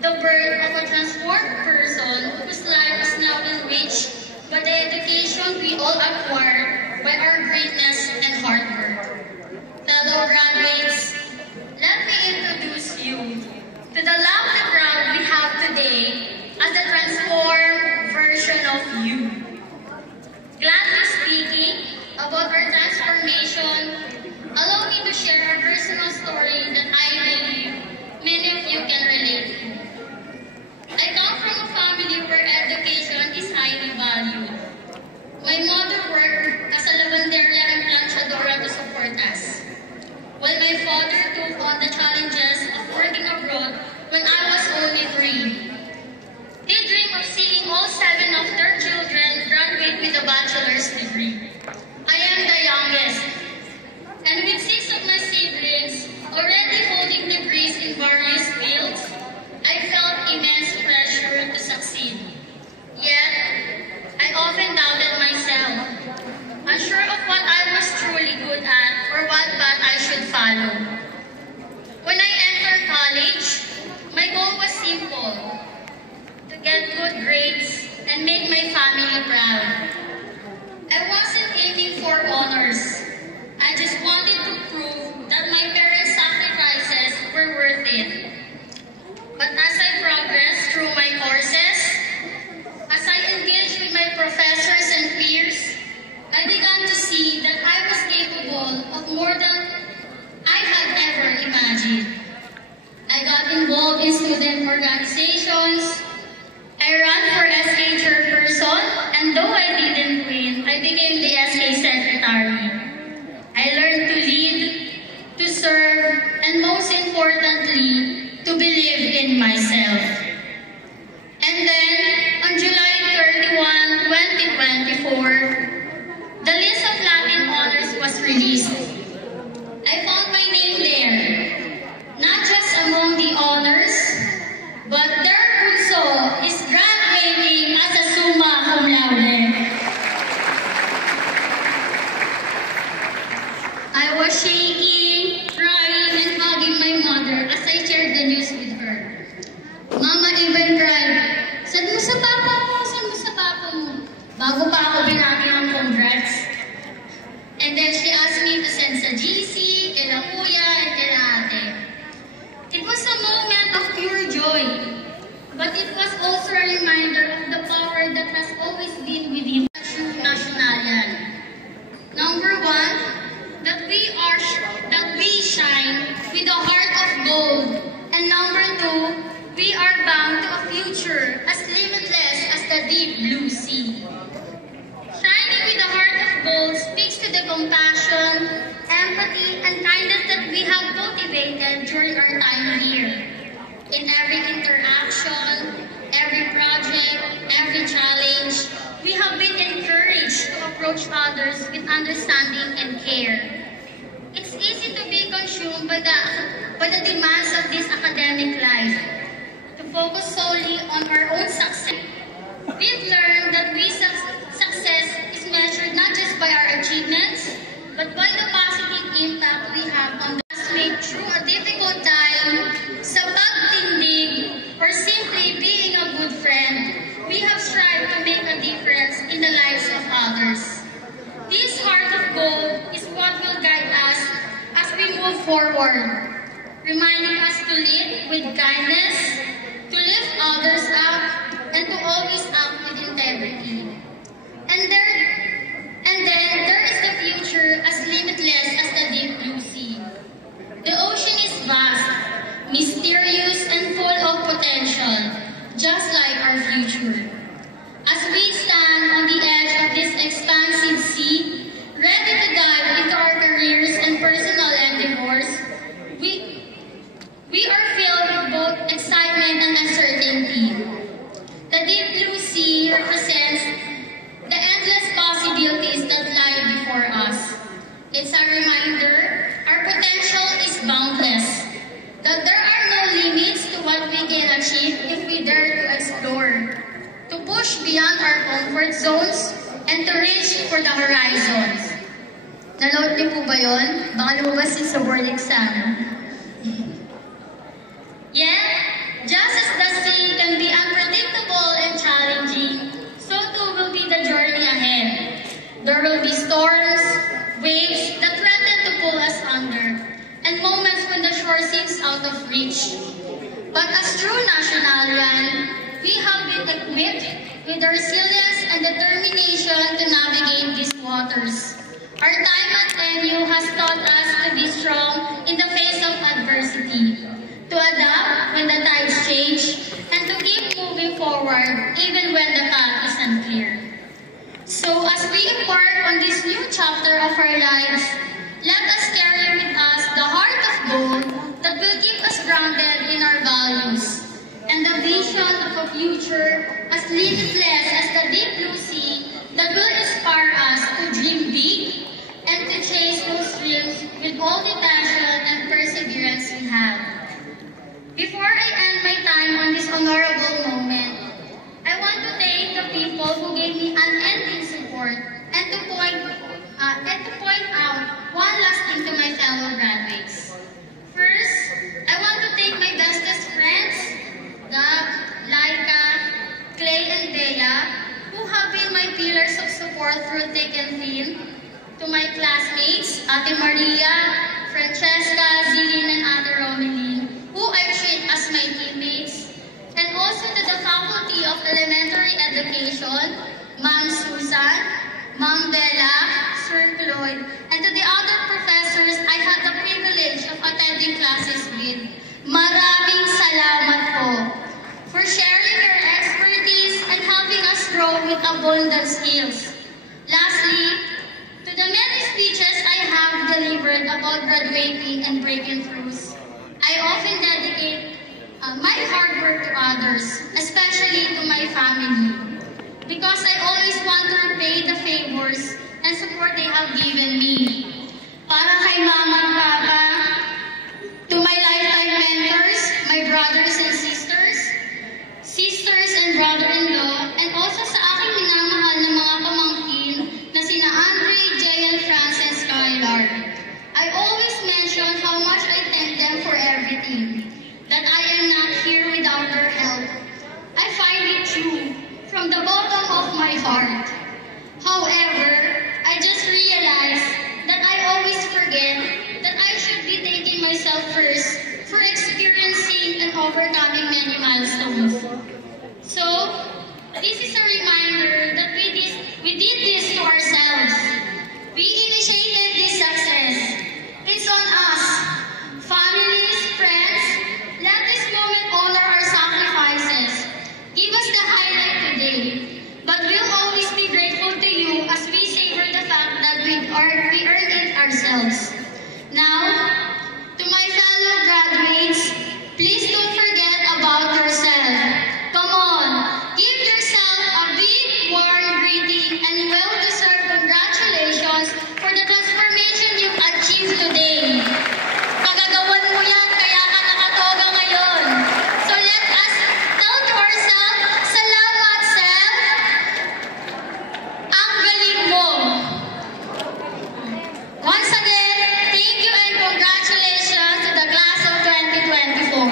the birth of a transformed person whose life is now enriched by the education we all acquired by our greatness and hard work. Fellow graduates, let me introduce you to the lovely crowd we have today as the transformed version of you. Gladly speaking about our transformation, allow me to share a personal story that I believe many of you can relate to. I come from a family where education is highly valued. My mother worked as a lavanderia and planchadora to support us, while my father took on the challenges of working abroad when I was only 3. They dream of seeing all 7 of their children graduate with a bachelor's degree. I am the youngest, and with 6 of my siblings already holding degrees in various fields, I felt immense pressure to succeed. Yet, I often doubted myself, unsure of what I was truly good at or what path I should follow. When I entered college, my goal was simple: to get good grades and make my family proud. I wasn't aiming for honors. I just wanted to prove that my parents' sacrifices were worth it. But as I progressed through my courses, as I engaged with my professors and peers, I began to see that I was capable of more than I had ever imagined. I got involved in student organizations. I ran for SK chairperson, and though I didn't win, I became And then she asked me to send sa GC, kila kuya, and kila ate. It was a moment of pure joy, but it was also a reminder of the power that has always been within the true Nationalian. Number one, that we shine with a heart of gold. And number two, we are bound to a future as limitless as the deep blue sea. Shining with a heart of gold speaks to the compassion, empathy, and kindness that we have cultivated during our time here. In every interaction, every project, every challenge, we have been encouraged to approach others with understanding and care. It's easy to be consumed by the demands of this academic life, to focus solely on our own success. We've learned that success is measured not just by our achievements, but by the positive impact we have on the classmate through a difficult time, sa pagtindig, or simply being a good friend. We have strived to make a difference in the lives of others. This heart of gold is what will guide us as we move forward, reminding us to lead with kindness, to lift others up, and to always act with integrity. And then there is the future as limitless as the deep blue sea. The ocean is vast, mysterious, and full of potential, just like our future. As we stand on the edge of this expansive sea, ready to dive into our careers and personal endeavors, we are filled with both excitement and uncertainty. The deep blue sea represents the endless possibilities that lie before us. It's a reminder our potential is boundless, that there are no limits to what we can achieve if we dare to explore, to push beyond our comfort zones, and to reach for the horizons. Nanood niyo po ba yun? Baka lumabas yun sa board exam. Yet, just as the sea can be unpredictable and challenging, so too will be the journey ahead. There will be storms, waves that threaten to pull us under, and moments when the shore seems out of reach. But as true Nationalian, we have been equipped with the resilience and determination to navigate these waters. Our time at NU has taught us to be strong in the face of adversity, to adapt when the tides change, and to keep moving forward even when the path is unclear. So as we embark on this new chapter of our lives, let us carry with us the heart of gold that will keep us grounded in our values, and the vision of a future as limitless as the deep blue sea that will inspire us to dream big and to chase those dreams with all the passion and perseverance we have. Before I end my time on this honorable moment, I want to thank the people who gave me unending support and to point out one last thing to my fellow graduates. First, I want to thank my bestest friends, Gab, Laika, Clay, and Bea, who have been my pillars of support through thick and thin. To my classmates, Ate Maria, Francesca, Zilin, and Ate Romeline, who I treat as my teammates, and also to the Faculty of Elementary Education, Ma'am Susan, Ma'am Bella, Sir Lloyd, and to the other professors I had the privilege of attending classes with. Maraming salamat po for sharing your expertise and helping us grow with abundant skills. Lastly, to the many speeches I have delivered about graduating and breaking throughs, I often dedicate my hard work to others, especially to my family, because I always want to repay the favors and support they have given me. Para kay Mama at Papa, to my lifetime mentors, my brothers and sisters and brother-in-law, and also sa aking minamahal na mga pamangkin na sina Andre, Jay, and France, and Skylar. I always mention how much I thank them for everything, that I am not here without their help. I find it true from the bottom of my heart. However, I just realized that ourselves. Now, to my fellow graduates, please don't forget about yourself. Come on, give yourself a big, warm greeting and well-deserved congratulations for the transformation you've achieved today. Magagawan mo yan, kaya ka nakatoga ngayon. So let us tell to ourselves, salamat, Sel. Ang galing mo. Once again, thank you and congratulations to the class of 2024.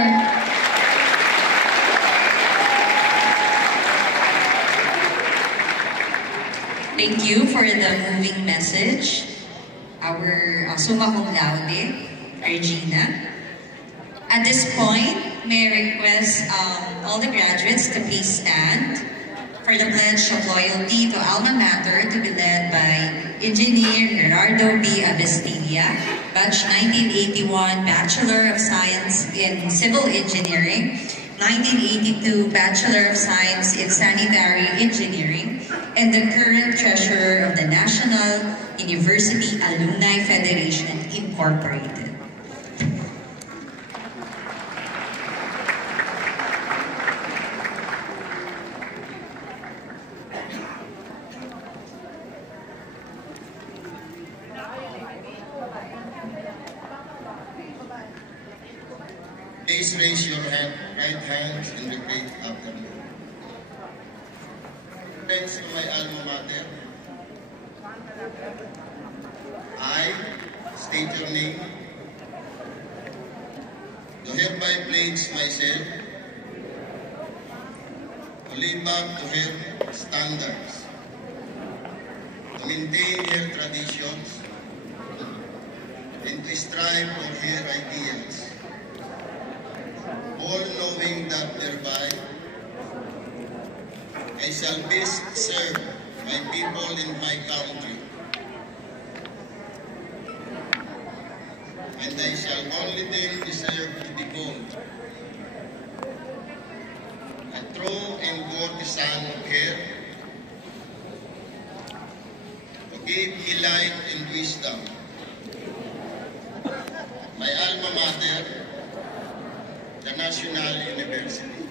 Thank you for the moving message. Our summa cum laude, Regina. At this point, may I request all the graduates to please stand for the pledge of loyalty to Alma Mater to be led by Engineer Gerardo B. Abestilla, batch 1981 Bachelor of Science in Civil Engineering, 1982 Bachelor of Science in Sanitary Engineering, and the current treasurer of the National University Alumni Federation, Incorporated. Please raise your right hands and repeat after me. Friends to my alma mater, I state your name, do hereby pledge myself to live up to her standards, to maintain her traditions, and to strive for her ideals, all knowing that thereby I shall best serve my people in my country, and I shall only then deserve to be called a true and worthy son of her, to give me light and wisdom. My alma mater, the National University.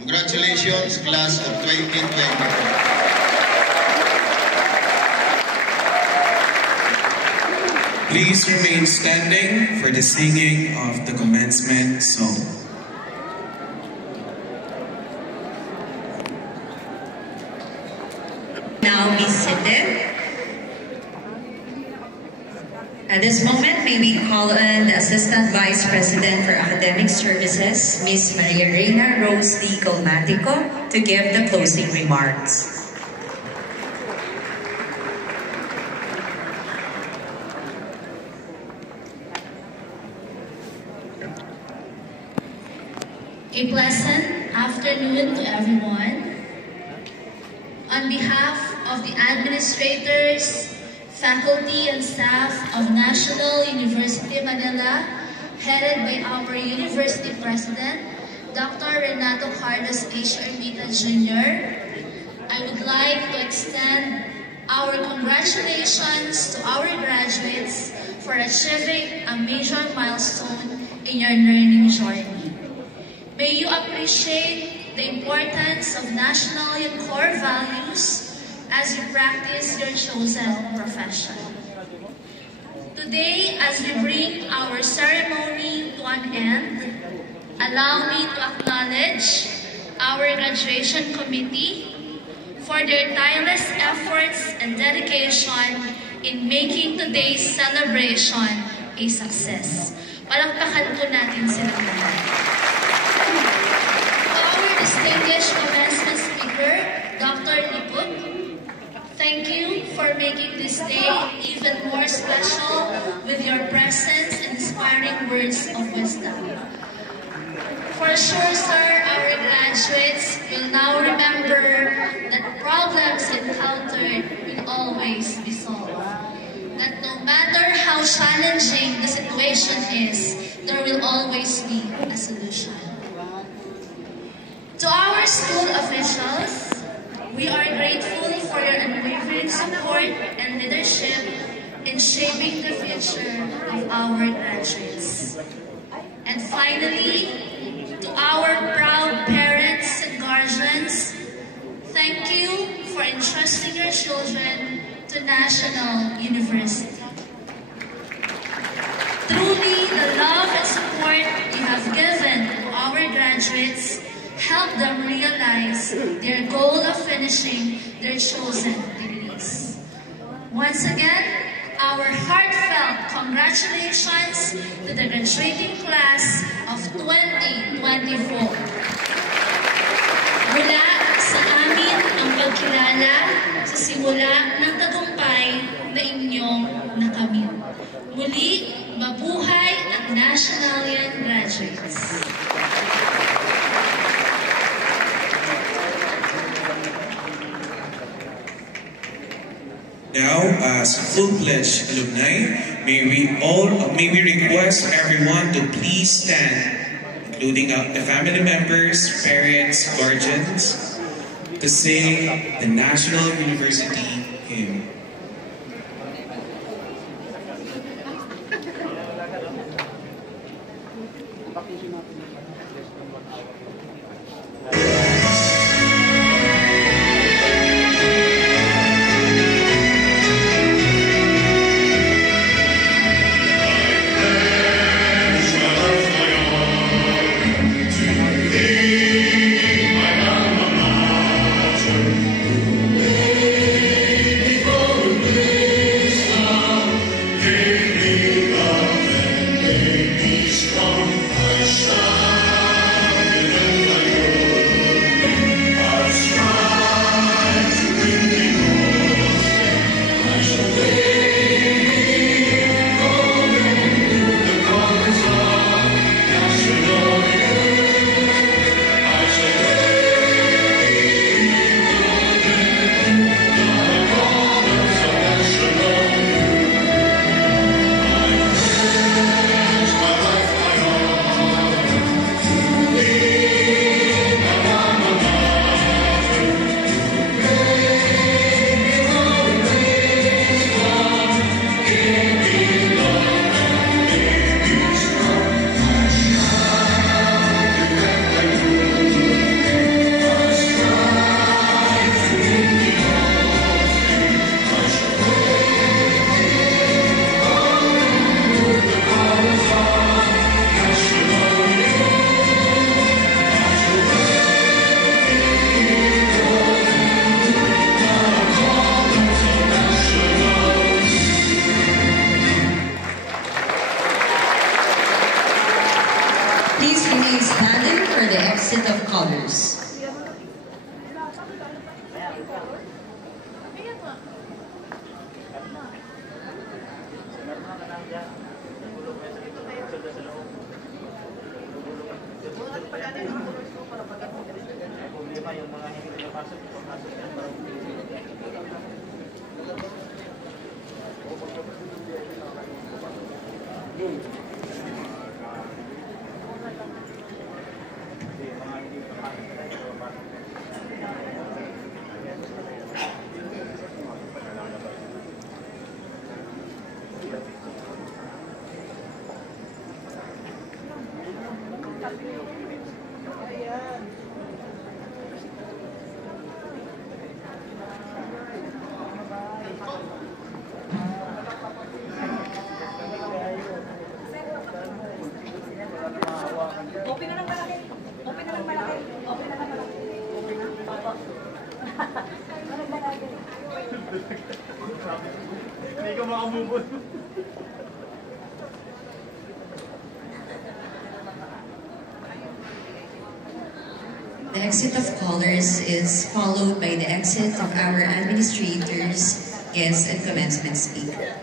Congratulations, class of 2024. Please remain standing for the singing of the commencement song. Now be seated. At this moment, may we call on the Assistant Vice President for Academic Services, Ms. Maria Reina Rose D. Colmatico, to give the closing remarks. A pleasant afternoon to everyone. On behalf of the administrators, faculty and staff of National University Manila, headed by our University President, Dr. Renato Carlos H. Ermita Jr., I would like to extend our congratulations to our graduates for achieving a major milestone in your learning journey. May you appreciate the importance of national and core values as you practice your chosen profession. Today, as we bring our ceremony to an end, allow me to acknowledge our graduation committee for their tireless efforts and dedication in making today's celebration a success. Palakpakan po natin sila lahat. To our distinguished commencement speaker, Dr. Liput, thank you for making this day even more special with your presence and inspiring words of wisdom. For sure, sir, our graduates will now remember that problems encountered will always be solved. That no matter how challenging the situation is, there will always be a solution. To our school officials, we are grateful for your unwavering support and leadership shaping the future of our graduates. And finally, to our proud parents and guardians, thank you for entrusting your children to National University. Truly, the love and support you have given to our graduates help them realize their goal of finishing their chosen degrees. Once again, our heartfelt congratulations to the graduating class of 2024. Mula sa amin ang pagkilala sa simula ng tagumpay na inyong nakamit. Muli, mabuhay at Nationalian graduates! Now, as full-fledged alumni, may we request everyone to please stand, including the family members, parents, guardians, to sing the National University hymn. Please remain standing for the exit of colors. Hindi ka makamubot. The exit of callers is followed by the exit of our administrators, guests, and commencement speaker.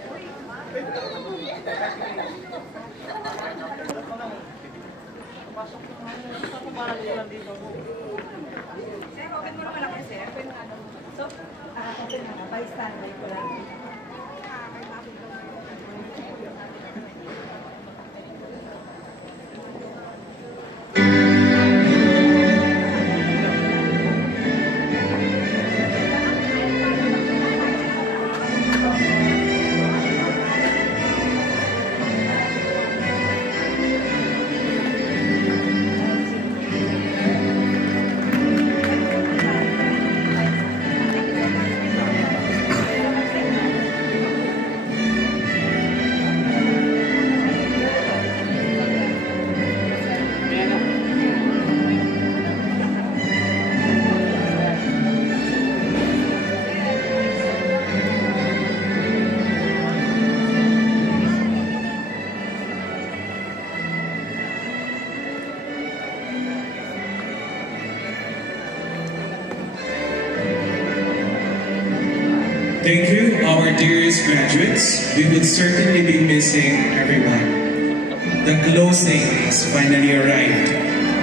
Thank you, our dearest graduates. We will certainly be missing everyone. The closing has finally arrived.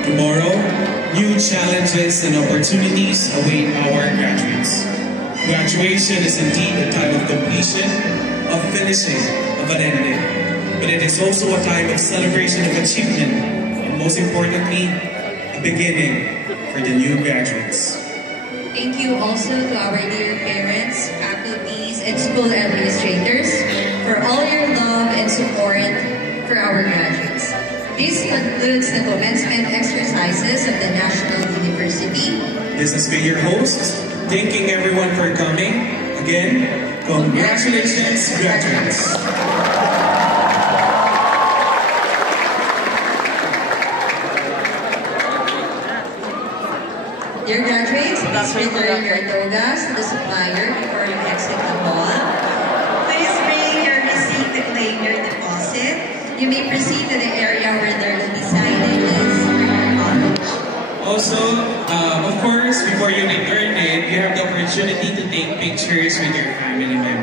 Tomorrow, new challenges and opportunities await our graduates. Graduation is indeed a time of completion, of finishing, of an ending. But it is also a time of celebration of achievement, and most importantly, a beginning for the new graduates. Thank you also to our dear parents, faculties, and school administrators for all your love and support for our graduates. This concludes the commencement exercises of the National University. This has been your host, thanking everyone for coming. Again, congratulations, graduates. Dear graduates, please return your togas to the supplier before you exit the hall. Please bring your receipt to claim your deposit. You may proceed to the area where there will be signages for your college. Also, of course, before you return it, you have the opportunity to take pictures with your family members.